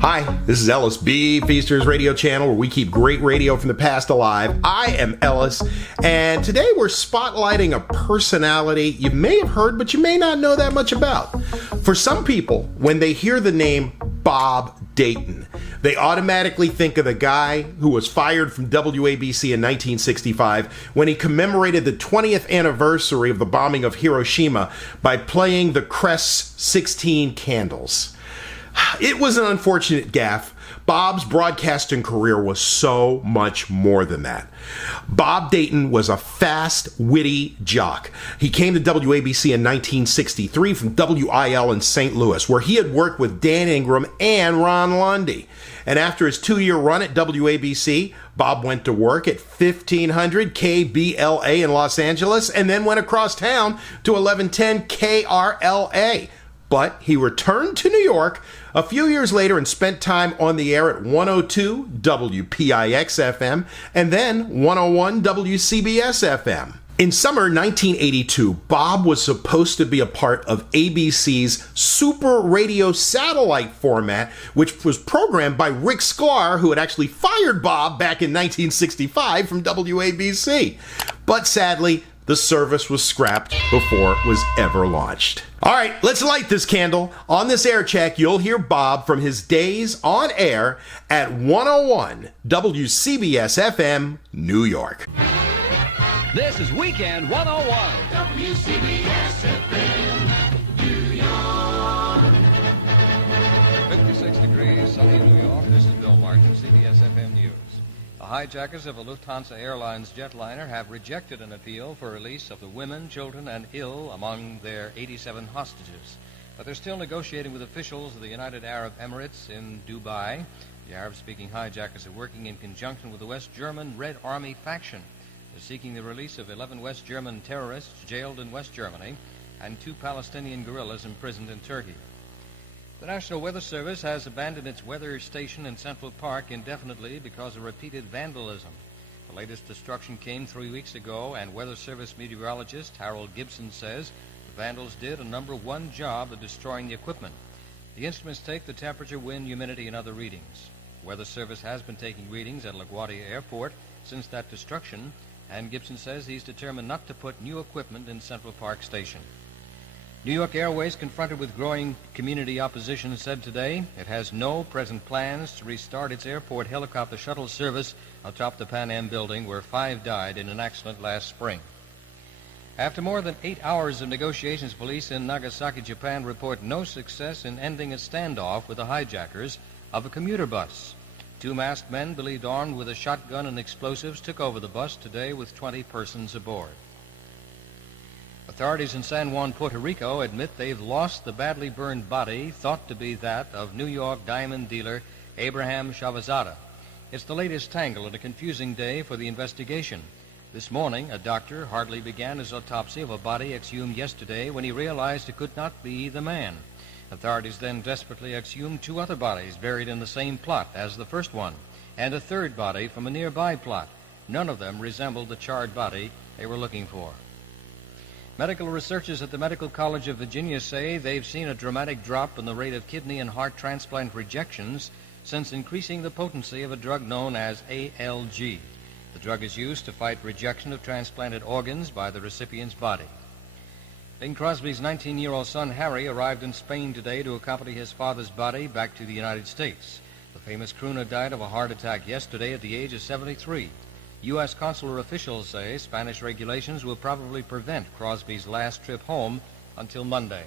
Hi, this is Ellis B. Feaster's radio channel where we keep great radio from the past alive. I am Ellis, and today we're spotlighting a personality you may have heard, but you may not know that much about. For some people, when they hear the name Bob Dayton, they automatically think of the guy who was fired from WABC in 1965 when he commemorated the 20th anniversary of the bombing of Hiroshima by playing the Crests 16 Candles. It was an unfortunate gaffe. Bob's broadcasting career was so much more than that. Bob Dayton was a fast, witty jock. He came to WABC in 1963 from WIL in St. Louis, where he had worked with Dan Ingram and Ron Lundy. And after his 2-year run at WABC, Bob went to work at 1500 KBLA in Los Angeles and then went across town to 1110 KRLA. But he returned to New York a few years later and spent time on the air at 102 WPIX-FM and then 101 WCBS-FM. In summer 1982, Bob was supposed to be a part of ABC's SuperRadio satellite format, which was programmed by Rick Sklar, who had actually fired Bob back in 1965 from WABC. But sadly, the service was scrapped before it was ever launched. All right, let's light this candle. On this Aircheck, you'll hear Bob from his days on air at 101 WCBS-FM, New York. This is Weekend 101. WCBS-FM, New York. 56 degrees, sunny in New York. This is Bill Martin, CBS-FM News. The hijackers of a Lufthansa Airlines jetliner have rejected an appeal for release of the women, children, and ill among their 87 hostages. But they're still negotiating with officials of the United Arab Emirates in Dubai. The Arab-speaking hijackers are working in conjunction with the West German Red Army faction. They're seeking the release of 11 West German terrorists jailed in West Germany and 2 Palestinian guerrillas imprisoned in Turkey. The National Weather Service has abandoned its weather station in Central Park indefinitely because of repeated vandalism. The latest destruction came 3 weeks ago, and Weather Service meteorologist Harold Gibson says the vandals did a number one job of destroying the equipment. The instruments take the temperature, wind, humidity, and other readings. The Weather Service has been taking readings at LaGuardia Airport since that destruction, and Gibson says he's determined not to put new equipment in Central Park Station. New York Airways, confronted with growing community opposition, said today it has no present plans to restart its airport helicopter shuttle service atop the Pan Am building where 5 died in an accident last spring. After more than 8 hours of negotiations, police in Nagasaki, Japan report no success in ending a standoff with the hijackers of a commuter bus. 2 masked men, believed armed with a shotgun and explosives, took over the bus today with 20 persons aboard. Authorities in San Juan, Puerto Rico admit they've lost the badly burned body thought to be that of New York diamond dealer Abraham Chavezada. It's the latest tangle in a confusing day for the investigation. This morning, a doctor hardly began his autopsy of a body exhumed yesterday when he realized it could not be the man. Authorities then desperately exhumed 2 other bodies buried in the same plot as the first one, and a third body from a nearby plot. None of them resembled the charred body they were looking for. Medical researchers at the Medical College of Virginia say they've seen a dramatic drop in the rate of kidney and heart transplant rejections since increasing the potency of a drug known as ALG. The drug is used to fight rejection of transplanted organs by the recipient's body. Bing Crosby's 19-year-old son Harry arrived in Spain today to accompany his father's body back to the United States. The famous crooner died of a heart attack yesterday at the age of 73. U.S. consular officials say Spanish regulations will probably prevent Crosby's last trip home until Monday.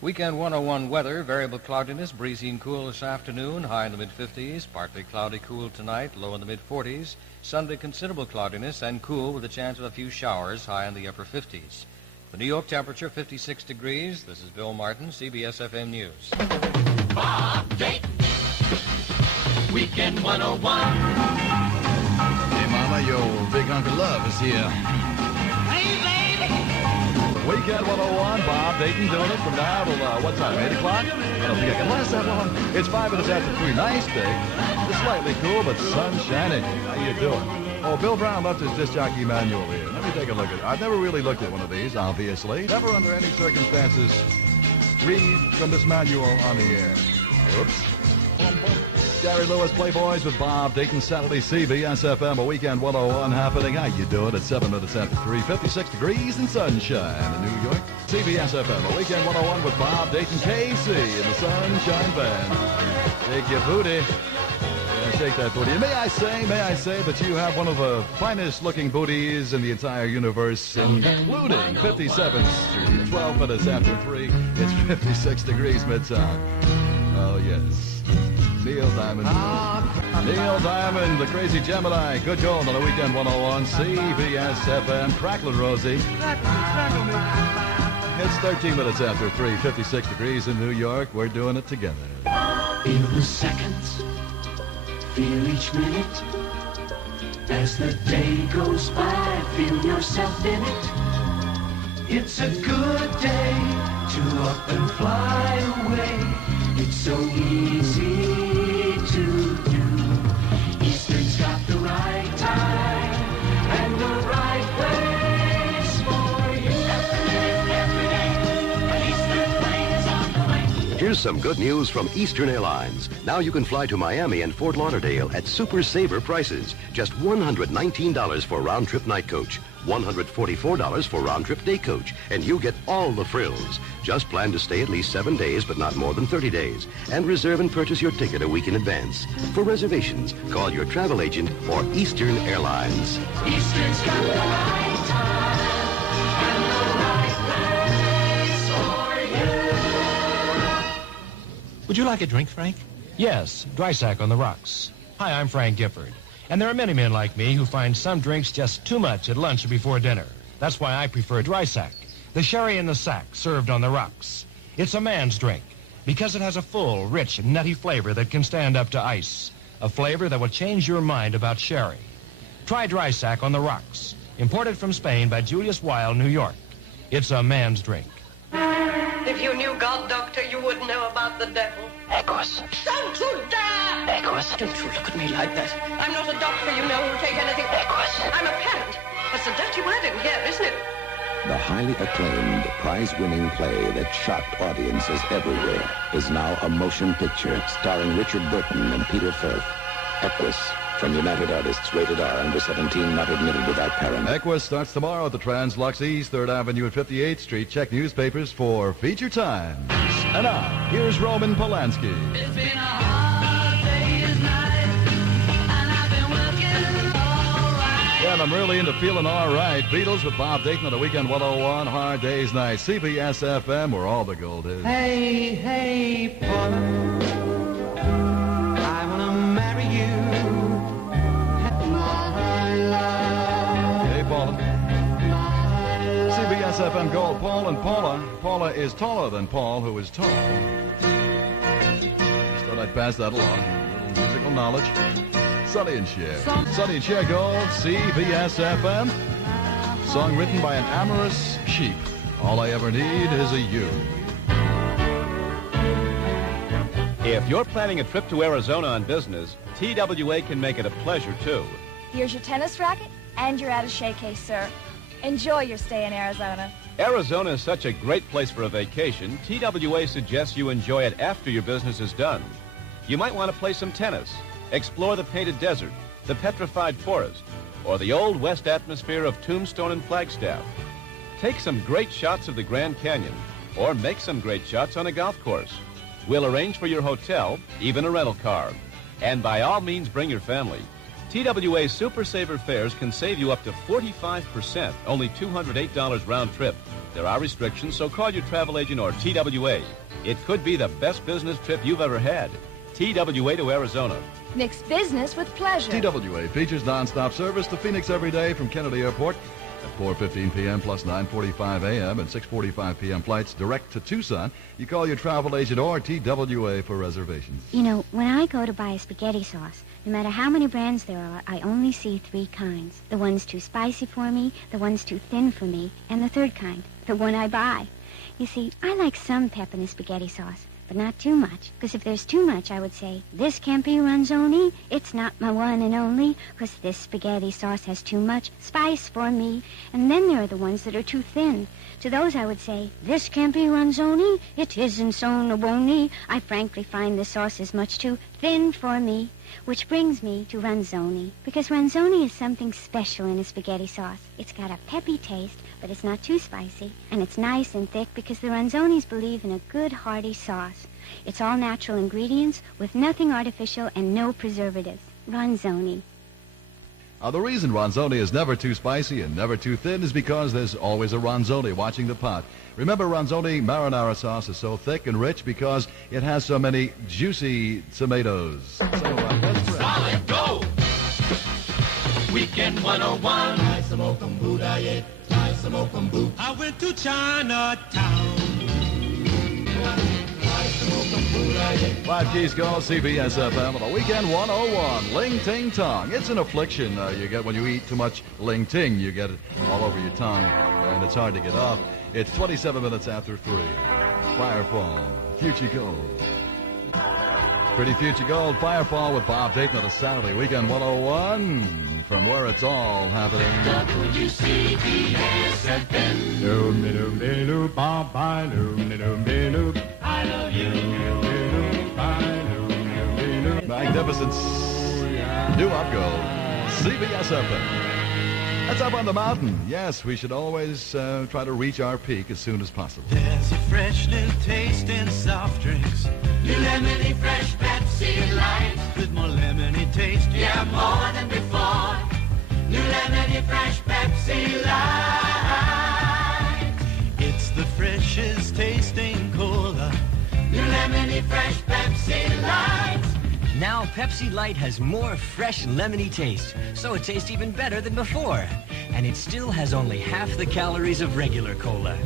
Weekend 101 weather, variable cloudiness, breezy and cool this afternoon, high in the mid-50s, partly cloudy, cool tonight, low in the mid-40s. Sunday, considerable cloudiness and cool with a chance of a few showers, high in the upper 50s. The New York temperature, 56 degrees. This is Bill Martin, CBS-FM News. Bob Dayton, Weekend 101. Mama, your big Uncle Love is here. Hey, baby! Weekend 101, Bob Dayton doing it from now till, what time, 8 o'clock? I don't think I can last that long. It's 5 minutes after 3. Nice day. It's slightly cool, but sun shining. How you doing? Oh, Bill Brown left his disc jockey manual here. Let me take a look at it. I've never really looked at one of these, obviously. Never under any circumstances read from this manual on the air. Oops. Gary Lewis, Playboys with Bob Dayton, Saturday, CBS-FM, a Weekend 101 happening. How you doing? It's 7 minutes after 3, 56 degrees and sunshine in New York. CBS-FM, a Weekend 101 with Bob Dayton, KC in the Sunshine Band. Shake your booty. Yeah, shake that booty. And may I say that you have one of the finest looking booties in the entire universe, including 57th Street, 12 minutes after 3. It's 56 degrees Midtown. Oh, yes. Neil Diamond, the Crazy Gemini. Good going on the Weekend 101, CBS-FM, Cracklin' Rosie. It's 13 minutes after 3, 56 degrees in New York. We're doing it together. Feel the seconds, feel each minute. As the day goes by, feel yourself in it. It's a good day to up and fly away. It's so easy to do. Eastern's got the right time and the right place for you. Every day, an Eastern plane is on the way. Here's some good news from Eastern Airlines. Now you can fly to Miami and Fort Lauderdale at super saver prices. Just $119 for round-trip night coach, $144 for round-trip day coach, and you get all the frills. Just plan to stay at least 7 days, but not more than 30 days. And reserve and purchase your ticket a week in advance. For reservations, call your travel agent or Eastern Airlines. Eastern's got the right time and the right place for you. Would you like a drink, Frank? Yes, dry sack on the rocks. Hi, I'm Frank Gifford. And there are many men like me who find some drinks just too much at lunch or before dinner. That's why I prefer dry sack. The sherry in the sack served on the rocks. It's a man's drink because it has a full, rich, nutty flavor that can stand up to ice. A flavor that will change your mind about sherry. Try dry sack on the rocks. Imported from Spain by Julius Weil, New York. It's a man's drink. If you knew God, Doctor, you wouldn't know about the devil. Equus. Don't you dare! Equus. Don't you look at me like that. I'm not a doctor, you know, who'll take anything. Equus. I'm a parent. That's a dirty word in here, isn't it? The highly acclaimed, prize-winning play that shocked audiences everywhere is now a motion picture starring Richard Burton and Peter Firth. Equus, from United Artists, rated R, under 17, not admitted without parent. Equus starts tomorrow at the Translux East, 3rd Avenue and 58th Street. Check newspapers for feature times. And now, here's Roman Polanski. It's been a hard day's night, and I've been working all right. Yeah, and I'm really into feeling all right. Beatles with Bob Dayton on the Weekend 101, Hard Day's Night. CBS-FM, where all the gold is. Hey, hey, Paula, I want to marry you. My love. Hey, Paula. CBS-FM Gold, Paul and Paula. Paula is taller than Paul, who is tall. Just thought I'd pass that along. A little musical knowledge. Sonny and Cher. Sonny and Cher Gold, CBS-FM. Song written by an amorous sheep. All I ever need is a you. If you're planning a trip to Arizona on business, TWA can make it a pleasure, too. Here's your tennis racket and your attaché case, sir. Enjoy your stay in Arizona. Arizona is such a great place for a vacation, TWA suggests you enjoy it after your business is done. You might want to play some tennis, explore the painted desert, the petrified forest, or the Old West atmosphere of Tombstone and Flagstaff. Take some great shots of the Grand Canyon, or make some great shots on a golf course. We'll arrange for your hotel, even a rental car. And by all means, bring your family. TWA Super Saver fares can save you up to 45%, only $208 round trip. There are restrictions, so call your travel agent or TWA. It could be the best business trip you've ever had. TWA to Arizona. Mix business with pleasure. TWA features nonstop service to Phoenix every day from Kennedy Airport at 4:15 p.m. plus 9:45 a.m. and 6:45 p.m. flights direct to Tucson. You call your travel agent or TWA for reservations. You know, when I go to buy a spaghetti sauce, no matter how many brands there are, I only see 3 kinds. The one's too spicy for me, the one's too thin for me, and the third kind, the one I buy. You see, I like some pep in the spaghetti sauce, but not too much. Because if there's too much, I would say, this can't be Ronzoni. It's not my one and only. Because this spaghetti sauce has too much spice for me. And then there are the ones that are too thin. To those, I would say, this can't be Ronzoni. It isn't so naboni. I frankly find this sauce is much too thin for me. Which brings me to Ronzoni. Because Ronzoni is something special in a spaghetti sauce. It's got a peppy taste, but it's not too spicy. And it's nice and thick because the Ronzonis believe in a good, hearty sauce. It's all natural ingredients with nothing artificial and no preservatives. Ronzoni. The reason Ronzoni is never too spicy and never too thin is because there's always a Ronzoni watching the pot. Remember, Ronzoni marinara sauce is so thick and rich because it has so many juicy tomatoes. So, Solid gold. Weekend 101. I went to Chinatown. 5 Keys Go, CBS-FM on the Weekend 101. Ling Ting Tong. It's an affliction you get when you eat too much Ling Ting. You get it all over your tongue, and it's hard to get off. It's 27 minutes after 3. Firefall, Future Gold. Pretty Future Gold, Firefall with Bob Dayton on a Saturday. Weekend 101, from where it's all happening. WCBS-FM. I love you. Magnificence. New Up Gold. CBS-FM. That's up on the mountain. Yes, we should always try to reach our peak as soon as possible. There's a fresh new taste in soft drinks. New lemony fresh Pepsi Light. With more lemony taste. Yeah, more than before. New lemony fresh Pepsi Light. It's the freshest tasting cola. New lemony fresh Pepsi Light. Now Pepsi Light has more fresh lemony taste, so it tastes even better than before. And it still has only half the calories of regular cola.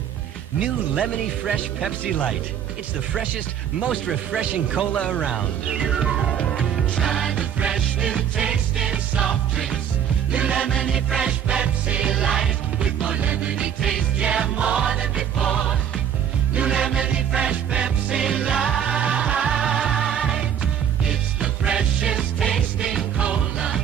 New lemony fresh Pepsi Light. It's the freshest, most refreshing cola around. Try the fresh new taste in soft drinks. New lemony fresh Pepsi Light. With more lemony taste, yeah, more than before. New lemony fresh Pepsi Light. It's the freshest tasting cola.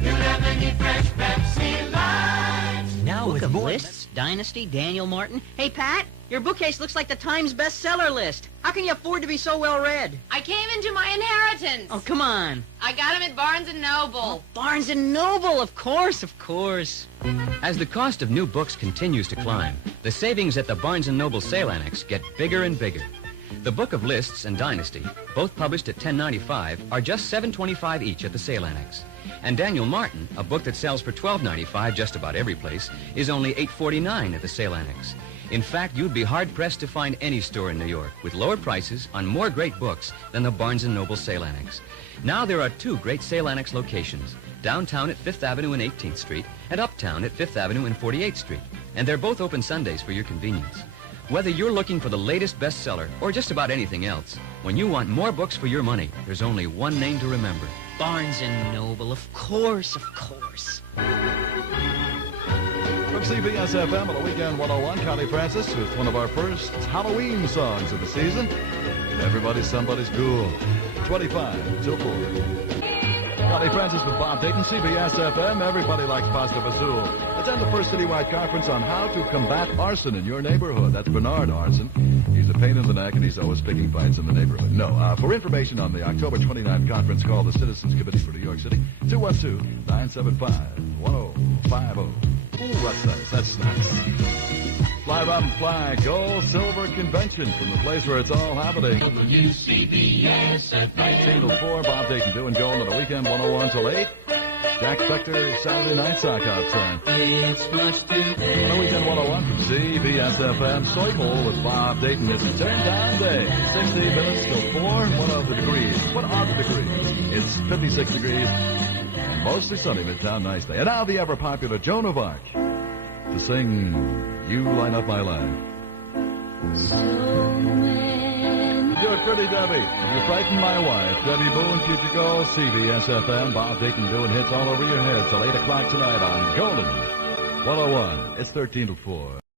New lemony fresh Pepsi Light. Now with lists, Dynasty, Daniel Martin. Hey, Pat, your bookcase looks like the Times bestseller list. How can you afford to be so well read? I came into my inheritance. Oh, come on. I got them at Barnes & Noble. Oh, Barnes & Noble, of course, of course. As the cost of new books continues to climb, the savings at the Barnes & Noble Sale Annex get bigger and bigger. The Book of Lists and Dynasty, both published at $10.95, are just $7.25 each at the Sale Annex. And Daniel Martin, a book that sells for $12.95 just about every place, is only $8.49 at the Sale Annex. In fact, you'd be hard-pressed to find any store in New York with lower prices on more great books than the Barnes & Noble Sale Annex. Now there are 2 great Sale Annex locations, downtown at 5th Avenue and 18th Street, and uptown at 5th Avenue and 48th Street. And they're both open Sundays for your convenience. Whether you're looking for the latest bestseller or just about anything else, when you want more books for your money, there's only one name to remember. Barnes & Noble, of course, of course. From CBS-FM on the Weekend 101, Connie Francis with one of our first Halloween songs of the season. Everybody's Somebody's Cool. 25 till 4. Connie Francis with Bob Dayton, CBS-FM. Everybody likes Pasta Fasul. Attend the first citywide conference on how to combat arson in your neighborhood. That's Bernard Arson. He's a pain in the neck, and he's always picking fights in the neighborhood. No, for information on the October 29th conference, call the Citizens Committee for New York City, 212-975-1050. Ooh, that's nice. That's nice. Fly, Robin, Fly, Gold Silver Convention from the place where it's all happening. WCBS-FM. 19 till 4, Bob Dayton doing gold on the Weekend 101 till 8. Jack Spector, Saturday Night Sock outside. It's much too late. On the Weekend 101 from CBS-FM. Soyful with Bob Dayton. It's a turn-down day. 16 minutes till 4. What are the degrees? What are the degrees? It's 56 degrees. And mostly sunny, Midtown, nice day. And now the ever-popular Joan of Arc to sing You Light Up My Life. Do it pretty, Debbie. You frighten my wife. Debbie Boone, Future Gold, CBS-FM. Bob Dayton doing hits all over your head till 8 o'clock tonight on Golden 101. It's 13 to 4.